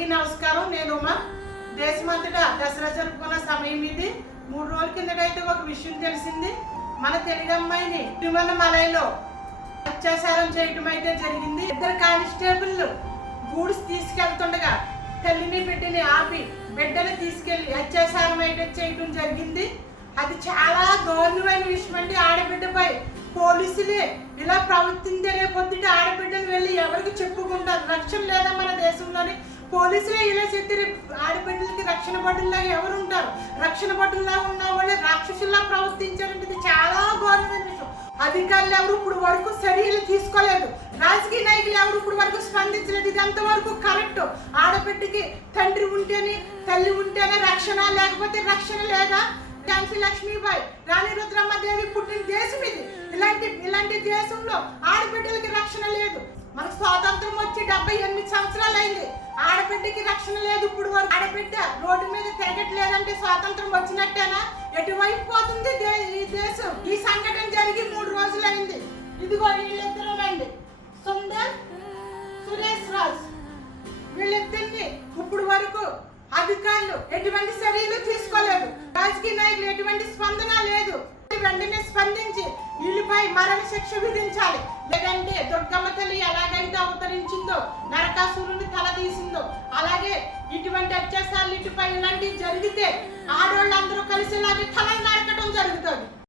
అందరికీ నమస్కారం. నేను ఉమా. దేశమంతటా దసరా జరుపుకున్న సమయం ఇది. 3 రోజుల కిందటైతే ఒక విషయం తెలిసింది. మన తెలుగు అమ్మాయిని తిరుమలమలైలో అత్యాచారం చేయటం అయితే జరిగింది. 2 కానిస్టేబుల్ గూడ్స్ తీసుకెళ్తుండగా తల్లిని బిడ్డని ఆపి బిడ్డని తీసుకెళ్లి అత్యాచారం అయితే చేయటం జరిగింది. అది చాలా గౌరవమైన విషయం అండి. ఆడబిడ్డపై పోలీసులే ఇలా ప్రవర్తించే రేపొద్దుట ఆడబిడ్డలు వెళ్ళి ఎవరికి చెప్పుకుంటారు? రక్షణ లేదా మన దేశంలోని? పోలీసులే ఇలా చెప్తే ఆడబిడ్డలకి రక్షణ భటుల్లా ఎవరు ఉంటారు? రక్షణ భటుల్లా ఉన్న వాళ్ళే రాక్షసుల్లా ప్రవర్తించారంటే ఇది చాలా గౌరవమైన విషయం. అధికారులు ఎవరు ఇప్పుడు వరకు చర్యలు తీసుకోలేదు. రాజకీయ నాయకులు ఎవరు ఇప్పుడు వరకు స్పందించలేదు. ఇది అంతవరకు కరెక్ట్. ఆడబిడ్డకి తండ్రి ఉంటేనే తల్లి ఉంటేనే రక్షణ, లేకపోతే రక్షణ లేదా? ఝాన్సీ లక్ష్మీబాయి, రాణి రుద్రమ్మదేవి పుట్టిన దేశం ఇది. ఇలాంటి దేశంలో ఆడబిడ్డలకి రక్షణ లేదు. మనకు స్వాతంత్రం వచ్చి 78 సంవత్సరాలు అయింది. ఆడబిడ్డకి రక్షణ లేదు ఇప్పుడు వరకు. ఆడబిడ్డ రోడ్డు మీద తిరగట్లేదంటే స్వాతంత్రం వచ్చినట్టేనా? ఎటువైపు పోతుంది ఈ దేశం? ఈ సంఘటన జరిగి 3 రోజులు అయింది. ఇదిగో వీళ్ళిద్దరేనండి, సుందర్, సురేష్ రాజ్. వీళ్ళిద్దరిని ఇప్పుడు వరకు అధికారులు ఎటువంటి చర్యలు తీసుకోలేదు. రాజకీయ నాయకులు ఎటువంటి స్పందన లేదు. వెంటనే స్పందించి వీళ్ళపై మరణ శిక్ష విధించాలి. లేదంటే దుర్గమ్మ తల్లి ఎలాగైతే అవతరించిందో, నరకాసురుని తల తీసిందో, అలాగే ఇటువంటి అత్యాచారాలు ఇటుపై ఇలాంటివి జరిగితే ఆడవాళ్ళందరూ కలిసి ఇలాగే తల నరకడం జరుగుతుంది.